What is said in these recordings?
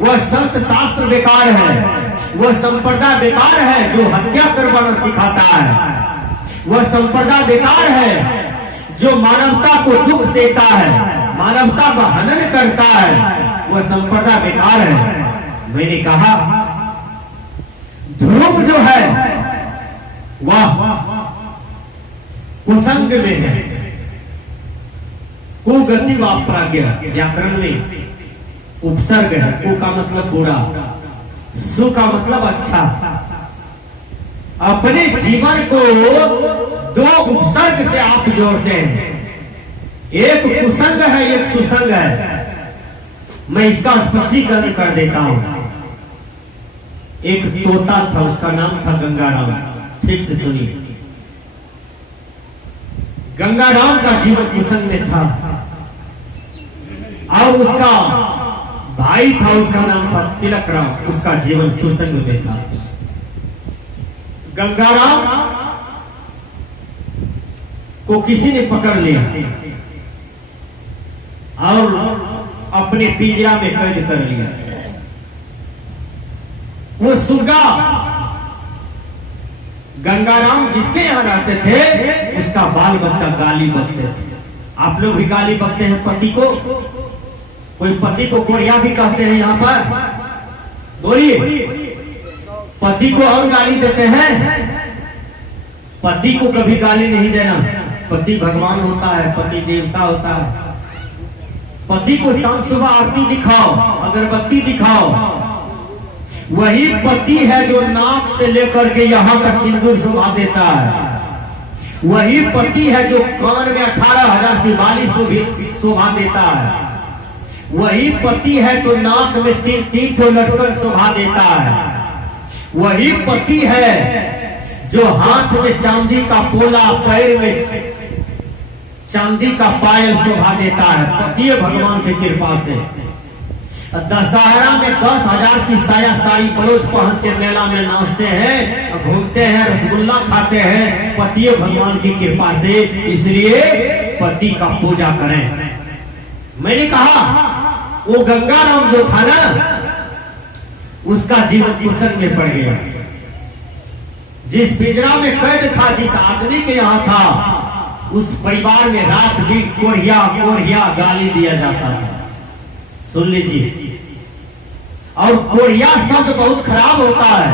वह संत शास्त्र बेकार है, वह संप्रदाय बेकार है जो हत्या करवाना सिखाता है, वह संप्रदाय बेकार है जो मानवता को दुख देता है, मानवता का हनन करता है, वह संप्रदाय बेकार है। मैंने कहा ध्रुव जो है वह कुसंग में है, कुगति व प्राज्ञा, व्याकरण में उपसर्ग है। कु का मतलब बुरा, सु का मतलब अच्छा। अपने जीवन को दो उपसर्ग से आप जोड़ते हैं, एक कुसंग है, एक सुसंग है। मैं इसका स्पष्टीकरण कर देता हूं। एक तोता था, उसका नाम था गंगाराम। ठीक से सुनिए, गंगाराम का जीवन कुसंग में था और उसका भाई था, उसका नाम था तिलक राम, उसका जीवन सुसंग में था। गंगाराम को किसी ने पकड़ लिया और अपने पिंजरा में कैद कर लिया। वो सुगा गंगाराम जिसके यहां रहते थे, उसका बाल बच्चा गाली बकते थे। आप लोग भी गाली बकते हैं पति को, कोई पति को कोरिया भी कहते हैं यहाँ पर, बोलिए। पति को और गाली देते हैं? पति को कभी गाली नहीं देना। पति भगवान होता है, पति देवता होता है। पति को शाम सुबह आरती दिखाओ, अगरबत्ती दिखाओ। वही पति है जो नाक से लेकर के यहाँ तक सिंदूर शोभा देता है। वही पति है जो कान में 18,000 की बाली शोभा देता है। वही पति है तो नाक में 3-3 ठो लटकन शोभा देता है। वही पति है जो हाथ में चांदी का पोला, पैर में चांदी का पायल शोभा देता है। पति भगवान की कृपा से दशहरा में 10,000 की साया साड़ी ब्लाउज पहन के मेला में नाचते हैं, घूमते हैं, रसगुल्ला खाते हैं, पति भगवान की कृपा से। इसलिए पति का पूजा करें। मैंने कहा वो गंगाराम जो था ना, उसका जीवन कुसंग में पड़ गया। जिस पिंजरा में कैद था, जिस आदमी के यहाँ था, उस परिवार में रात दिन कोढ़िया कोढ़िया गाली दिया जाता था। सुन लीजिए, और कोढ़िया शब्द बहुत खराब होता है।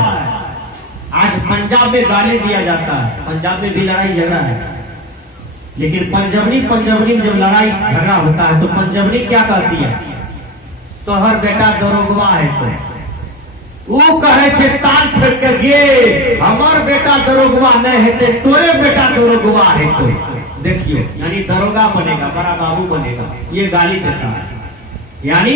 आज पंजाब में गाली दिया जाता है, पंजाब में भी लड़ाई झगड़ा है, लेकिन पंजाबी में जब लड़ाई झगड़ा होता है तो पंजाबी क्या कहती है? तो हर बेटा दरोगवा है। तो वो कहे छे ताल फेंक के गे, हमार बेटा दरोगवा नहीं है, तोरे बेटा दरोगवा है। तो देखियो, यानी दरोगा बनेगा, बड़ा बाबू बनेगा, ये गाली देता है। यानी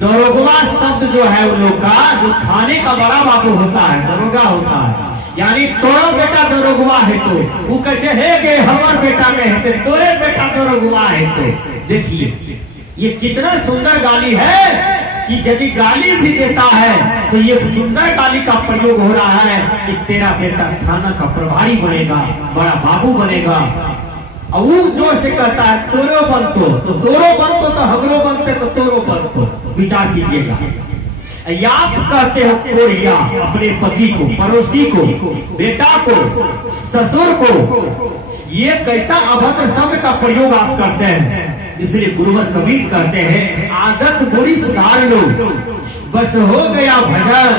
दरोगवा शब्द जो है उन लोग का, जो थाने का बड़ा बाबू होता है, दरोगा होता है। यानी तोरो बेटा दरोगवा है। तो वो कहे हे गे हमार बेटा में है, तोरे बेटा दरोगवा है। तो देखिए ये कितना सुंदर गाली है कि यदि गाली भी देता है तो ये सुंदर गाली का प्रयोग हो रहा है कि तेरा बेटा थाना का प्रभारी बनेगा, बड़ा बाबू बनेगा। और वो जोर से कहता है तोरो बनतो, तो तोरो बनतो तो हमरो बनते, तो तोरो बनतो। विचार कीजिएगा। आप कहते हो कोढ़िया अपने पति को, पड़ोसी को, बेटा को, ससुर को, ये कैसा अभद्र शब्द का प्रयोग आप करते हैं। इसलिए गुरुवर कबीर कहते हैं आदत बुरी सुधार लो, बस हो गया भजन,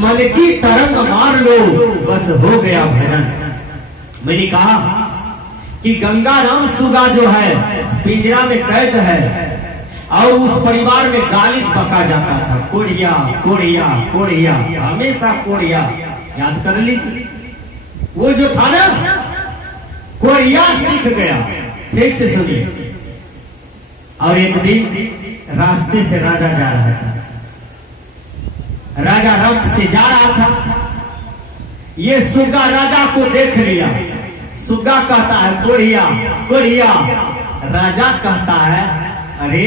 मन की तरंग मार लो, बस हो गया भजन। मैंने कहा कि गंगाराम सुगा जो है पिंजरा में कैद है और उस परिवार में गाली बका जाता था, कोढ़िया कोढ़िया कोढ़िया, हमेशा कोढ़िया। याद कर लीजिए, वो जो था ना कोढ़िया सीख गया। ठीक से सुनिए। और एक दिन रास्ते से राजा जा रहा था, राजा रथ से जा रहा था। ये सुगा राजा को देख लिया। सुगा कहता है कोढ़िया कोढ़िया, राजा कहता है अरे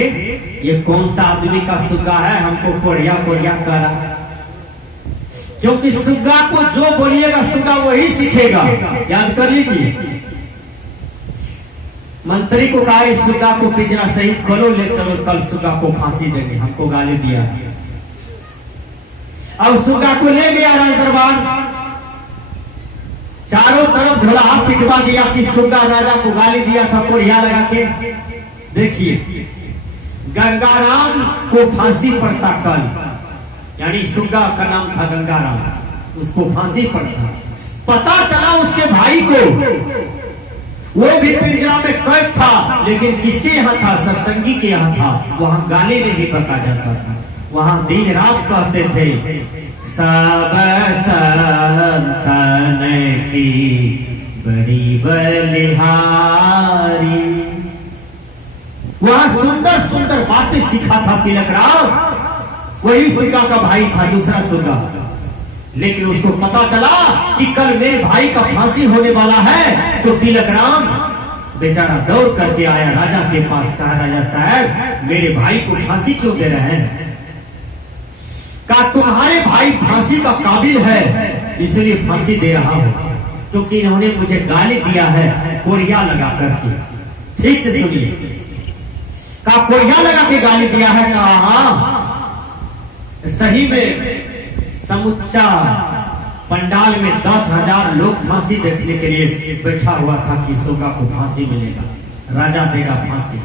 ये कौन सा आदमी का सुगा है, हमको कोढ़िया कोढ़िया कह रहा। क्योंकि सुगा को जो बोलिएगा सुगा वही सीखेगा। याद कर लीजिए। मंत्री को कहा इस सुग्गा को पिंजरा सहित खोलो, ले चलो, कल सुग्गा को फांसी देंगे, हमको गाली दिया। अब सुग्गा को ले गया राज दरबार, चारों तरफ ढोला पिटवा दिया कि सुग्गा राजा को गाली दिया था कोरिया लगा के। देखिए गंगाराम को फांसी पड़ता कल, यानी सुग्गा का नाम था गंगाराम, उसको फांसी पड़ता। पता चला उसके भाई को, वो भी पिंजरा में कैद था, लेकिन किसके यहाँ था? सत्संगी के यहाँ था। वहां गाली नहीं बका जाता था, वहां दिन रात कहते थे सब संतन की बड़ी बलिहारी। वहां सुंदर सुंदर बातें सीखा था तिलक राम, वही सुग्गा का भाई था, दूसरा सुग्गा। लेकिन उसको पता चला कि कल मेरे भाई का फांसी होने वाला है, तो तिलक राम बेचारा दौड़ करके आया राजा के पास। कहा राजा साहब मेरे भाई को फांसी क्यों दे रहे हैं? कहा तुम्हारे भाई फांसी का काबिल है, इसलिए फांसी दे रहा हूं, क्योंकि इन्होंने मुझे गाली दिया है कोरिया लगा करके। ठीक से सुनिए, कहा कोरिया लगा के गाली दिया है? कहा हाँ। सही में समुच्चा पंडाल में 10,000 लोग फांसी देखने के लिए बैठा हुआ था कि सुग्गा को फांसी मिलेगा, राजा देगा फांसी।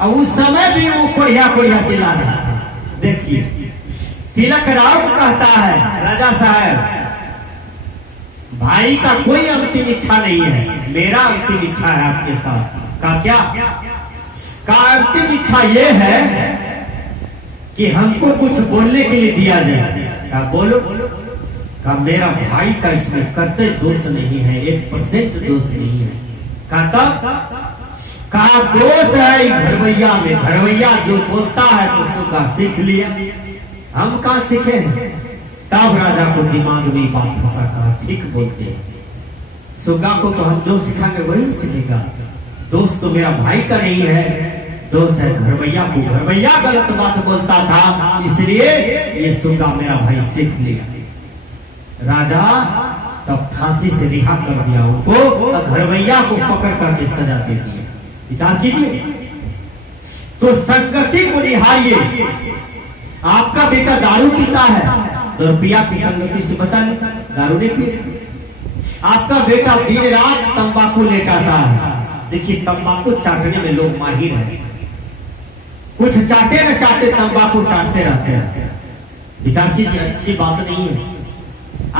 और उस समय भी वो कोरिया कोरिया चिल्ला रहा था। देखिए तिलक राम कहता है राजा साहब भाई का कोई अंतिम इच्छा नहीं है, मेरा अंतिम इच्छा है आपके साथ। का क्या? का अंतिम इच्छा ये है कि हमको कुछ बोलने के लिए दिया जाए। क्या बोलो? का मेरा भाई का इसमें करते दोष नहीं है, 1% दोष नहीं है। का दोष है घरवैया में, घरवैया जो बोलता है तो सुग्गा सीख लिया, हम कहां सीखे हैं? तब राजा को दिमाग में बात फंसा, कहा ठीक बोलते हैं, सुग्गा को तो हम जो सिखाएंगे वही सीखेगा, दोष तो मेरा भाई का नहीं है, दोष है घरवैया को, घरवैया गलत बात बोलता था, इसलिए ये सुग्गा मेरा भाई सीख लिया। राजा तब फांसी से रिहा कर दिया उनको, और घरवैया को पकड़ करके सजा दे दिया। विचार कीजिए, तो संगति को निहारिए। आपका बेटा दारू पीता है तो रुपया की संगति से बचा ले, दारू नहीं पिए। आपका बेटा दिन रात तंबाकू लेटाता है, देखिए तंबाकू चाटने में लोग माहिर हैं, कुछ चाटे न चाटे तंबाकू चाटते रहते हैं। विचार कीजिए, अच्छी बात नहीं है।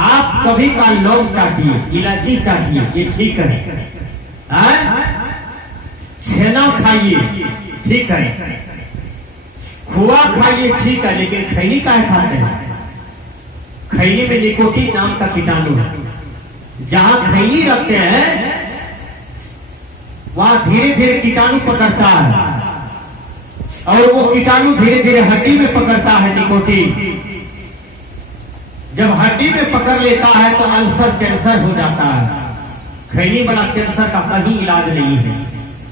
आप कभी का लौंग चाटिए, इलायची चाटिए, ये ठीक है। छेना खाइए, ठीक है, खोआ खाइए, ठीक है, लेकिन खैनी काहे खाते हैं? खैनी में निकोटीन नाम का कीटाणु है, जहां खैनी रखते हैं वहां धीरे धीरे कीटाणु पकड़ता है, और वो कीटाणु धीरे धीरे हड्डी में पकड़ता है निकोटीन। जब हड्डी में पकड़ लेता है तो अल्सर, कैंसर हो जाता है। खैनी वाला कैंसर का कहीं इलाज नहीं है,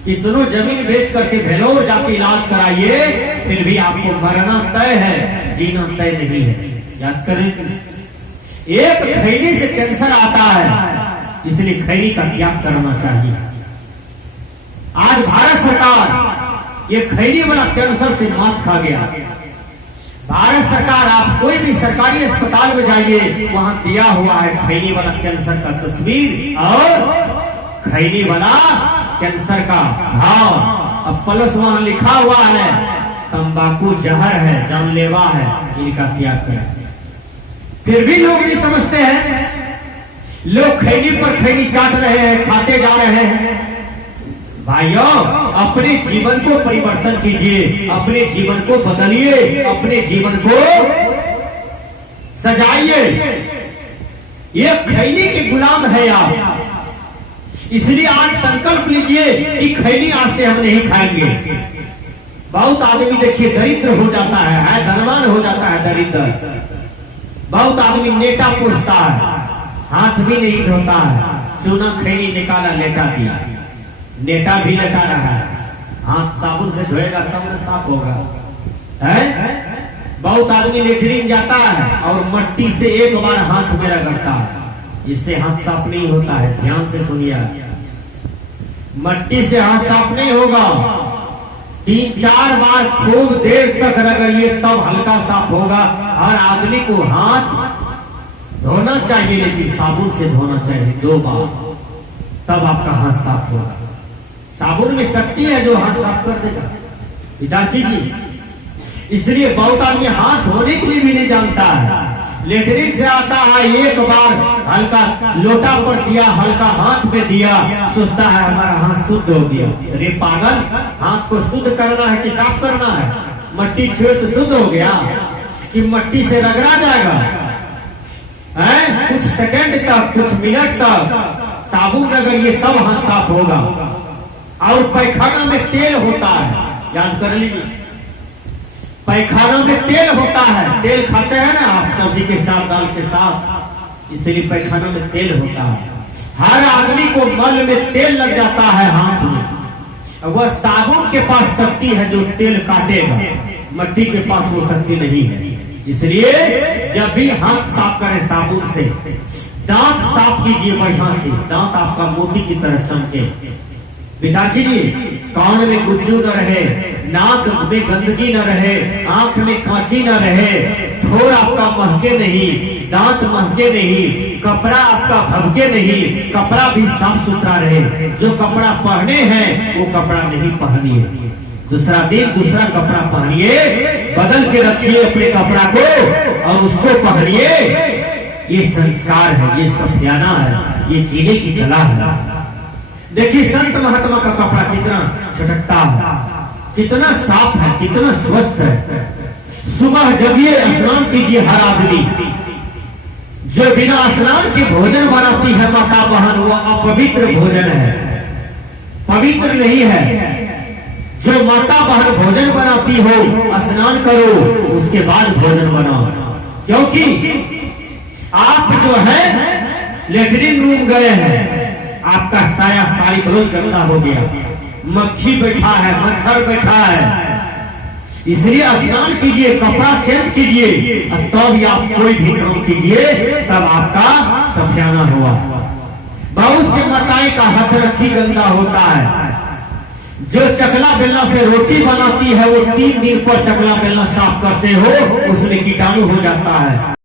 कितनों जमीन बेच करके भेलोर जाके इलाज कराइए, फिर भी आपको मरना तय है, जीना तय नहीं है। याद करें, एक खैनी से कैंसर आता है, इसलिए खैनी का त्याग करना चाहिए। आज भारत सरकार ये खैनी वाला कैंसर से मात खा गया। भारत सरकार, आप कोई भी सरकारी अस्पताल में जाइए, वहां दिया हुआ है खैनी वाला कैंसर का तस्वीर और खैनी वाला कैंसर का घाव, अब प्लस वहां लिखा हुआ है तंबाकू जहर है, जानलेवा है, इनका त्याग करें। फिर भी लोग नहीं समझते हैं, लोग खैनी पर खैनी चाट रहे हैं, खाते जा रहे हैं। भाइयों, अपने जीवन को परिवर्तन कीजिए, अपने जीवन को बदलिए, अपने जीवन को सजाइए। ये खैनी के गुलाम है आप, इसलिए आज संकल्प लीजिए कि खैनी आज से हम नहीं खाएंगे। बहुत आदमी देखिए दरिद्र हो जाता है, धनवान हो जाता है दरिद्र। बहुत आदमी नेटा पूछता है, हाथ भी नहीं धोता है, चूना खैनी निकाला लेटा दिया, नेटा भी लेटा रहा है, हाथ साबुन से धोएगा तब न साफ होगा, है? बहुत आदमी लेटरिन जाता है और मट्टी से एक बार हाथ में रगड़ता है, इससे हाथ साफ नहीं होता है। ध्यान से सुनिए, मट्टी से हाथ साफ नहीं होगा। 3-4 बार खूब देर तक रगड़िए तब हल्का साफ होगा। हर आदमी को हाथ धोना चाहिए, लेकिन साबुन से धोना चाहिए 2 बार, तब आपका हाथ साफ होगा। साबुन में शक्ति है जो हाथ साफ कर देगा, विचार कीजिए। इसलिए बहुत आदमी हाथ धोने के लिए भी नहीं जानता है। लेटरिन से आता है, एक बार हल्का लोटा पर दिया, हल्का हाथ में दिया, सोचता है हमारा हाथ शुद्ध हो गया। अरे पागल, हाथ को शुद्ध करना है कि साफ करना है? मट्टी छुए तो शुद्ध हो गया कि मट्टी से रगड़ा जाएगा? है कुछ सेकंड तक, कुछ मिनट तक साबुन रगड़िए तब हाथ साफ होगा। और पैखाना में तेल होता है, याद कर लीजिए, पैखाना में तेल होता है। तेल खाते हैं ना आप सब्जी के साथ, दाल के साथ, इसलिए पैखाना में तेल होता है। हर आदमी को मल में तेल लग जाता है हाथ में। वह साबुन के पास शक्ति है जो तेल काटेगा, मट्टी के पास वो शक्ति नहीं है। इसलिए जब भी हाथ साफ करें साबुन से, दांत साफ कीजिए बढ़िया से, दांत आपका मोती की तरह चमके। विचार कीजिए, कान में गुज्जू न रहे, नाक में गंदगी न रहे, आंख में कांची न रहे, ठोर आपका महके नहीं, दांत महके नहीं, कपड़ा आपका भभके नहीं, कपड़ा भी साफ सुथरा रहे। जो कपड़ा पहने हैं वो कपड़ा नहीं पहनिए, दूसरा दिन दूसरा कपड़ा पहनिए, बदल के रखिए अपने कपड़ा को और उसको पहनिए। ये संस्कार है, ये सभ्याना है, ये जीने की कला है। देखिए संत महात्मा का कपड़ा कितना चटकता है, कितना साफ है, कितना स्वस्थ है। सुबह जगिए, स्नान कीजिए हर आदमी। जो बिना स्नान के भोजन बनाती है माता बहन, वो अपवित्र भोजन है, पवित्र नहीं है। जो माता बहन भोजन बनाती हो, स्नान करो, उसके बाद भोजन बनाओ। क्योंकि आप जो है लेटरिन रूम गए हैं, आपका साया सारी रोज गंदा हो गया, मक्खी बैठा है, मच्छर बैठा है। इसलिए स्नान कीजिए, कपड़ा चेंज कीजिए, तब आप कोई भी काम कीजिए, तब आपका सफियाना हुआ। बहुत से माताएं का हाथ रखी गंदा होता है। जो चकला बेलना से रोटी बनाती है, वो 3 दिन पर चकला बेलना साफ करते हो, उसमें कीटाणु हो जाता है।